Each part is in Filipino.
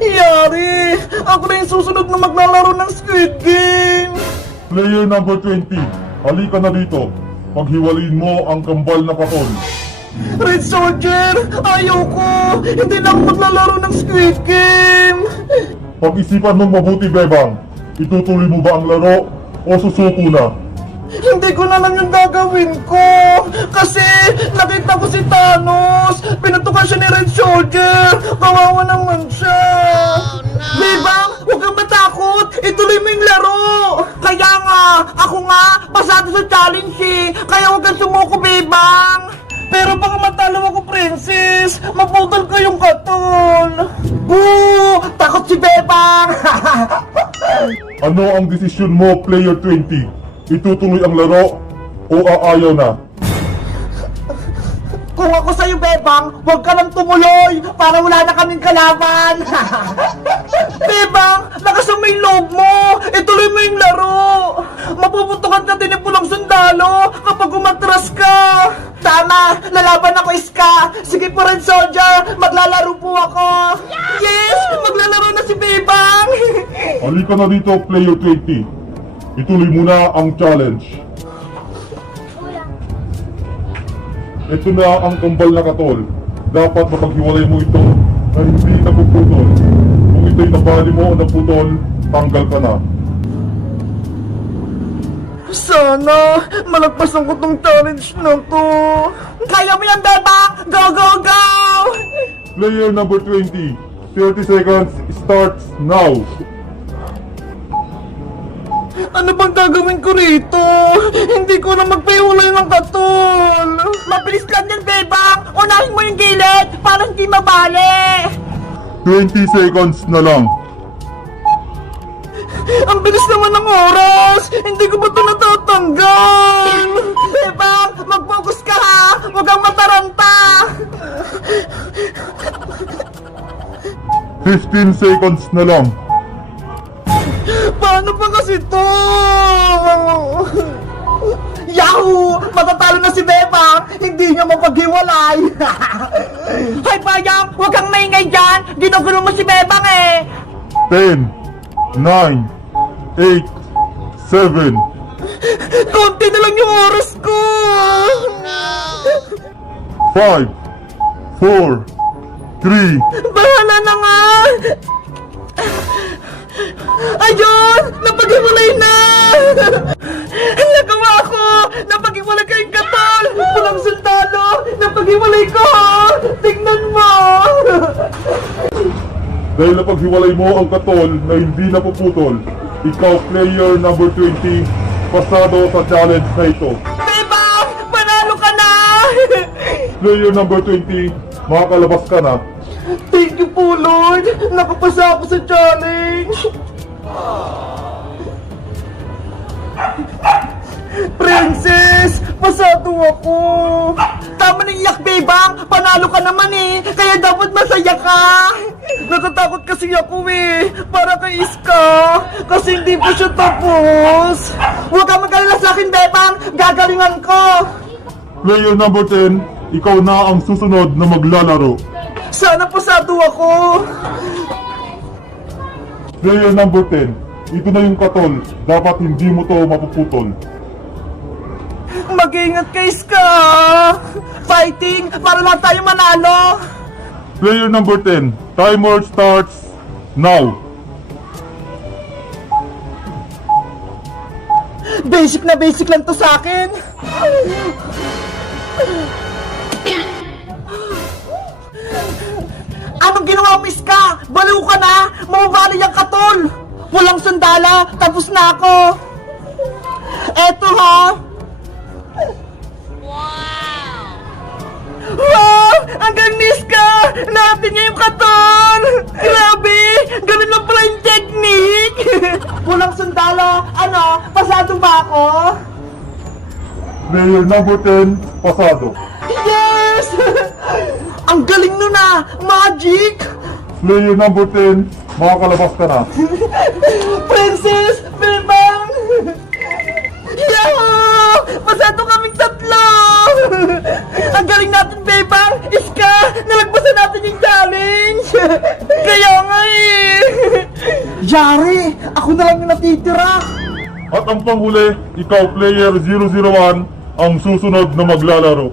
Yari! Ako na yung susunod na maglalaro ng Squid Game! Player number 20, halika na dito. Paghiwalayin mo ang kambal na katol. Red Soldier! Ayoko! Hindi na ako maglalaro ng Squid Game! Pag-isipan mong mabuti, Bebang. Itutuloy mo ba ang laro o susuko na? Hindi ko na lang yung gagawin ko! Kasi nakita ko si Thanos! Pinatukan siya ni Red Soldier! Kawawa naman siya! Bebang! Huwag kang matakot! Ituloy mo yung laro! Kaya nga! Ako nga! Pasado sa challenge eh! Kaya huwag kang sumuko, Bebang! Pero baka matalo ako, Princess! Maputol ko yung katol! Boo! Takot si Bebang! Ano ang desisyon mo, Player 20? Itutuloy ang laro o aayaw na? Kung ako sa'yo, Bebang, huwag ka nang tumuloy para wala na kaming kalaban! Bebang, lakas ang may loob mo! Ituloy mo yung laro! Mapuputukan ka din ng pulang sundalo kapag umatras ka! Tama! Lalaban ako, Iska! Sige po, Red Soldier! Maglalaro po ako! Yes! Maglalaro na si Bebang! Halika na dito, Player 20. Ituloy mo na ang challenge. Ito na ang kambal na katol. Dapat mapaghiwalay mo ito na hindi napuputol. Kung ito'y nabali mo o naputol, tanggal ka na. Sana malagpasan ko tong challenge na to. Kaya mo yan, Bebang! Go, go, go! Player number 20, 30 seconds starts now. Ano bang gagawin ko rito? Hindi ko na magpahiwalay ng katol. Mabilis lang yan, Bebang! Unahin mo yung gilid para hindi mabali! 20 seconds na lang. Ang bilis naman ng oras! Hindi ko ba ito natatanggal? Bebang, mag-focus ka ha! Huwag kang mataranta! 15 seconds na lang. Paano pa kasi to? Yahoo! Matatalo na si Bebang! Hindi niya mapaghiwalay! Hay Bayang! Huwag kang maingay dyan! Ginugulo mo si Bebang eh! 10, 9, 8, 7, Konti na lang yung oras ko! 5, 4, 3, Bahala na nga! Ayun! Napaghiwalay na! Nagawa ko! Napaghiwalay kayong katol! Pulang sundalo! Napaghiwalay ko! Tingnan mo! Dahil napaghiwalay mo ang katol na hindi napuputol, ikaw, player number 20, pasado sa challenge na ito. Bebang! Panalo ka na! Player number 20, makakalabas ka na. Thank you po, Lord! Nakapasa ako sa challenge! Princess! Pasado ako! Tama na iyak, Bebang! Panalo ka naman eh! Kaya dapat masaya ka! Natatakot kasi ako eh! Para kay Iska! Kasi hindi pa siya tapos! Huwag kang mag-alala sa akin, Bebang! Gagalingan ko! Player number 10, ikaw na ang susunod na maglalaro. Sana pasado ako! Player number 10, ito na yung katol, dapat hindi mo to mapuputol. Mag-ingat kay Iska! Fighting! Para lang tayo manalo! Player number 10, timer starts now. Basic na basic lang to sa akin! Anong ginawa mo, Iska? Baliw ka na! Mababali ang katol! Walang sandala! Tapos na ako! Eto ha! Wow! Ang galing ni Iska! Natin niya yung katol! Grabe! Ganun lang pala yung technique! Walang sandala! Ano? Pasado ba ako? Player number 10, pasado. Yes! Ang galing nun ah! Magic! Player number 10, makakalabas ka na. Princess! Bebang! Yahoo! Pasado kaming tatlo! Ang galing natin, Bebang! Iska! Nalagpasan natin yung challenge! Kaya nga eh! Yari, ako na lang yung natitira. At ang panghuli, ikaw player 001 ang susunod na maglalaro.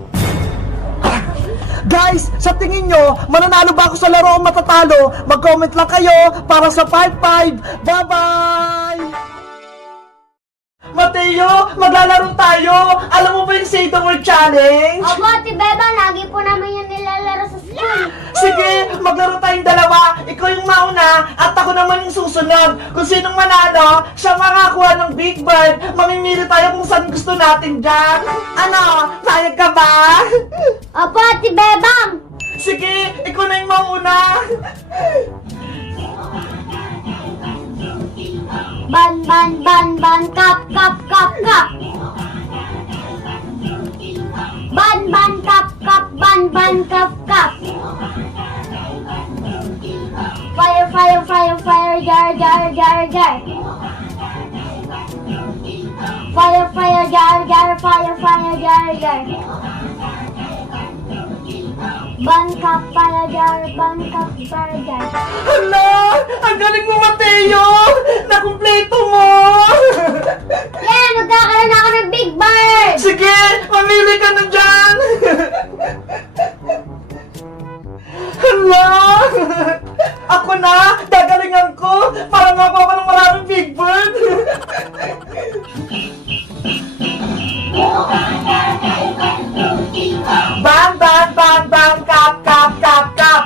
Guys, sa tingin nyo, mananalo ba ako sa laro o matatalo? Mag-comment lang kayo para sa part 5. Bye-bye! Mateo, maglalaro tayo! Alam mo ba yung Save the World Challenge? Opo, Ate Beba, lagi po namin yung nilalaro sa school. Sige, maglaro tayong dalawa. Ikaw yung mauna at ako naman yung susunod. Kung sinong manalo, siya makakuha ng Big Bird. Mamimili tayo kung saan gusto natin dyan. Ano, sayag ka ba? Opo, Ate Bebang. Sige, ikaw na yung mauna. Ban, ban, ban, ban, kap, kap, kap, kap. Ban, ban, kap, kap, ban, ban, kap, kap. Fire, fire, fire, fire, jar, jar, jar, jar. Fire, fire, jar, jar, fire, fire, jar, jar. Ban, kap, fire, jar, ban, kap, fire, jar. Hala, ang galing mo, Mateo. Nakumpleto mo. Yeah, magkakaroon ako ng Big Bird! Sige, mamili ka na dyan. Hala, ako na, gagalingan ko para makuha ko ng maraming Big Bird. Bang, bang, bang, bang, kap, kap, kap, kap.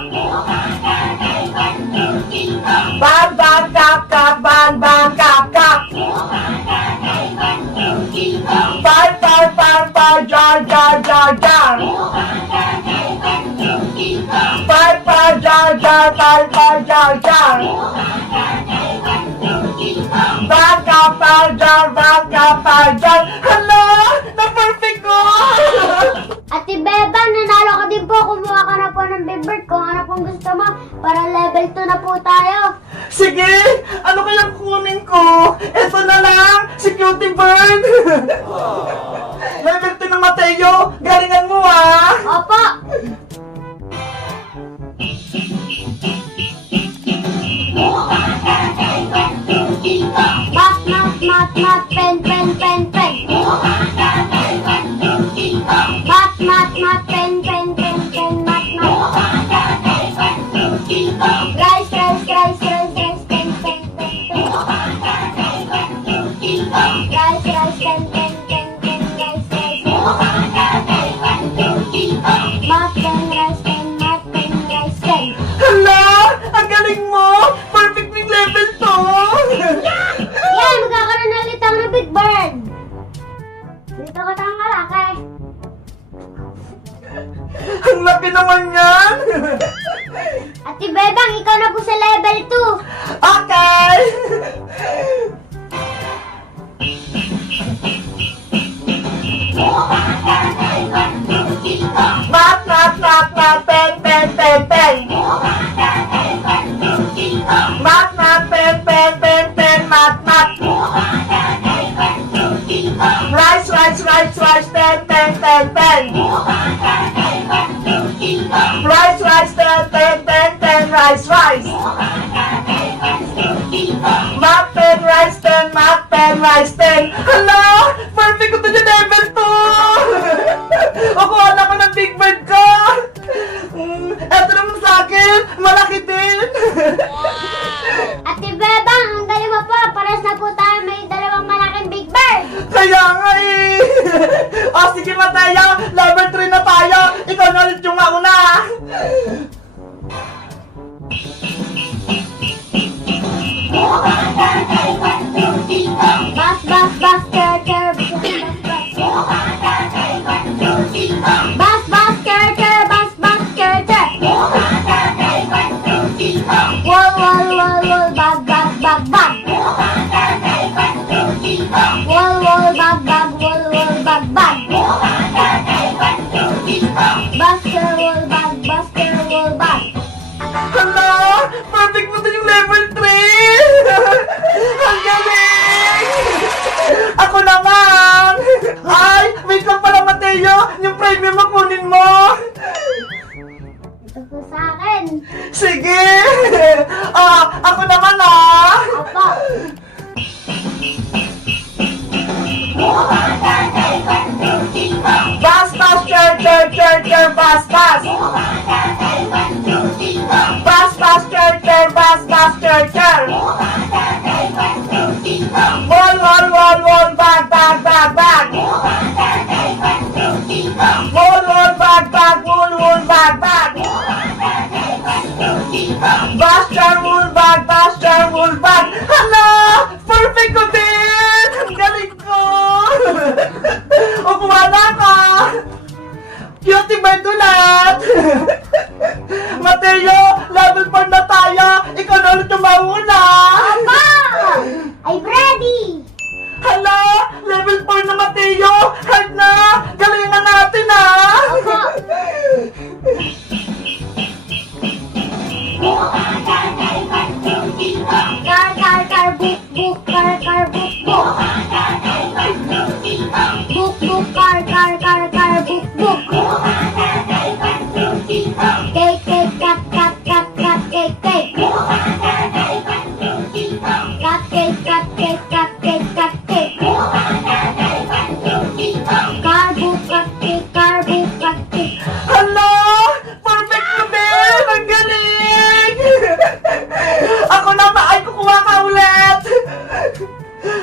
Bang, bang, kap, kap, bang, bang, kap, kap. Fire, fire, fire, fire, jar, jar, jar, jar. Fire, fire, jar, jar, fire, fire, jar, jar. Bang, kap, fire, jar, bang, kap, fire, jar. Hala, na-perfect ko! Ate Beba, nanalo ka din po. Kumuha ka na po ng Big Bird kung ano pong gusto mo. Para level 2 na po tayo. Sige, ano kaya kunin ko? Ito na lang, si Cutie Bird. Level 2 ng Mateo, galingan mo ah. Opo! Mat, mat, mat, mat, pen, pen, pen, pen. Mat, mat, mat, pen, pen, pen, pen, mat, mat. Rice, rice, rice, rice, rice, pen, pen, pen, pen. Rice, rice, pen, pen, pen, pen, rice, rice. Mat, pen, rice, pen, mat, pen, rice, pen. Hala, ang galing mo. Perfect ng level 2. Yan, magkakaroon na ulit ako ng Big Bird. Dito ka tayong kalakay. Ang laki naman yan. Ate Bebang, ikaw na po sa level 2. Okay. Mat, mat, mat, mat, pen, pen, pen, pen. Mat, mat, pen, pen, pen, pen, mat, mat. Rice, rice, rice, rice, pen, pen, pen, pen. Rice, rice, pen, pen, pen, pen, rice, rice. Mat, pen, rice, pen, mat, pen, rice, pen. Hala, perfect ko to dyan level 2. Ako, alam ko ng Big Bird ka. Eto naman sa akin, malaki din. Ate Bebang, ang galing mo po. Paras na po tayo may dalawang malaking Big Bird. Kaya nga eh. O sige Mateo, level 3 na tayo. Ikaw na ulit yung mauna. Bas, bas, bas, ker, ker, bas, bas, bas, ker, ker, bas, bas, ker, ker. Wall, wall, wall, wall, bag, bag, bag, bag. Wall, wall, bag, bag, wall, wall, bag, bag. Buster, wall, bag, buster, wall, bag. Hala, perfect mo din yung level 3. Ang galing. Ako naman. Ay, wait lang pala Mateo. Yung premium mo kunin mo. Ito po sa akin. Sige. Ako bus, bus. Bus, bus, charger, bus, bus, charger. Wall, wall, wall, wall, bag, bag, bag, bag. Wall, wall, bag, bag, wall, wall, bag, bag. Buster, wool bag, buster, wool bag. Hala! Perfect ko din! Ang galing ko! O, kumana ka! Cutie bird ulit! Mateo, level 4 na tayo! Ikaw na ulit yung mauna! Pa! I'm ready! Hala! Level 4 na Mateo! Hard na! Galingan natin Opo. Car, car, car, book, book, car, car, book, book. Book, book, car, car, car, car, book, book. Cake, cake, cat, cat, cat, cat, cake, cake. Cat cake, cat cake, cat cake, cat cake. Car, book, cat cake, car, book, cat cake. Hala! Perfect ko din! Ang galing! Ako naman ay kukuha ka ulit!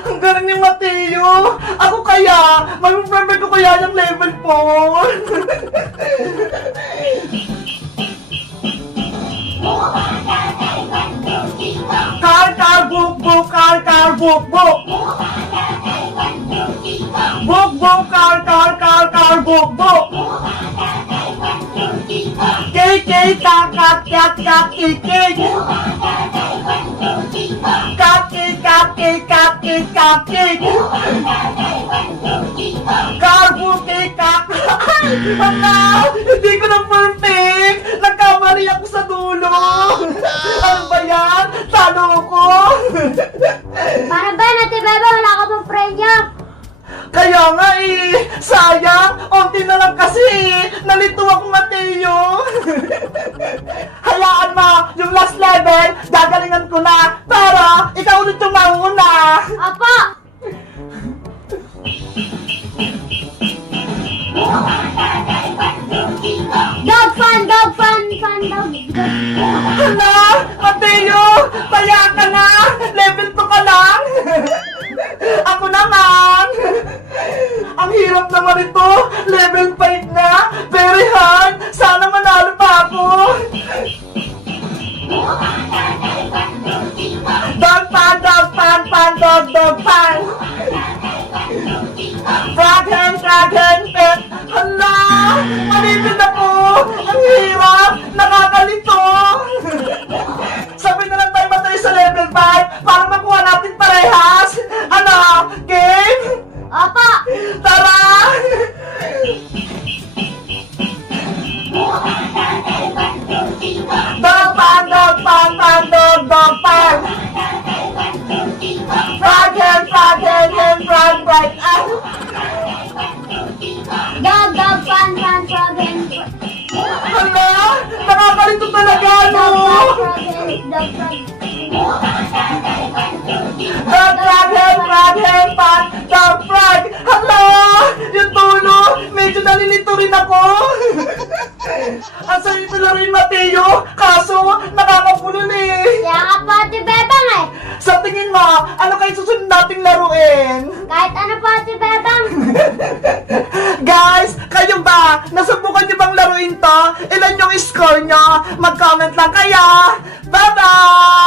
Ang galing ni Mateo! Ako kaya, mag-perfect ko kaya yung level 4! Car, car, book, book, car, car, book, book! Book, book, car, car, car, car, book, book! Cake, cake, cat, cat, cat, cat, cake, cake! Cat cake, cat cake, cat cake, cat cake! Car, book, cake, cat... Hala! Hindi ko na perfect! Nagkamali ako sa dulo! Ano ba yan? Talo ko! Para ba, Ate Bebe, wala ka pang prenya? Kaya nga eh! Sayang! Onti na lang kasi eh! Nalito ako, Mateo! Hayaan mo! Yung last level, gagalingan ko na! Pero, ikaw ulit yung mauna! Opo! Dog fun, dog fun, fun, dog. Hala! Mateo! Taya ka na! Level 2 ka lang! Ako naman! Ang hirap naman ito! Level 5 na! Very hard! Sana manalo pa ako! Dog pan, dog pan, pan, dog, dog pan! Frog hen, pet! Hala! Malipid ako! Ang hirap! Nakakalito! Sabi na lang tayo matay sa level 5 para makuha natin parehas! Ano? Game? Opo! Tara! Dog pan, dog pan, pan, dog, dog pan! Frog hen, frog, right! Ah! Dog, dog fun, fun, frog and Hala! Nakakalito talaga, no? dog, frog and dog, frog. Dog frog, pan, dog frog! Hala! Yung tulo! Medyo nalilito rin ako! Ang sarili ko lang rin, Mateo! Kaso, nakakapulol eh! Kaya nga po, Ate Bebang eh. Sa tingin mo, ano kayo susunod nating laruin? Kahit ano po, Ate Bebang. Guys, kayo ba? Nasubukan niyo bang laruin to? Ilan yung score nyo? Mag-comment lang kayo! Bye-bye!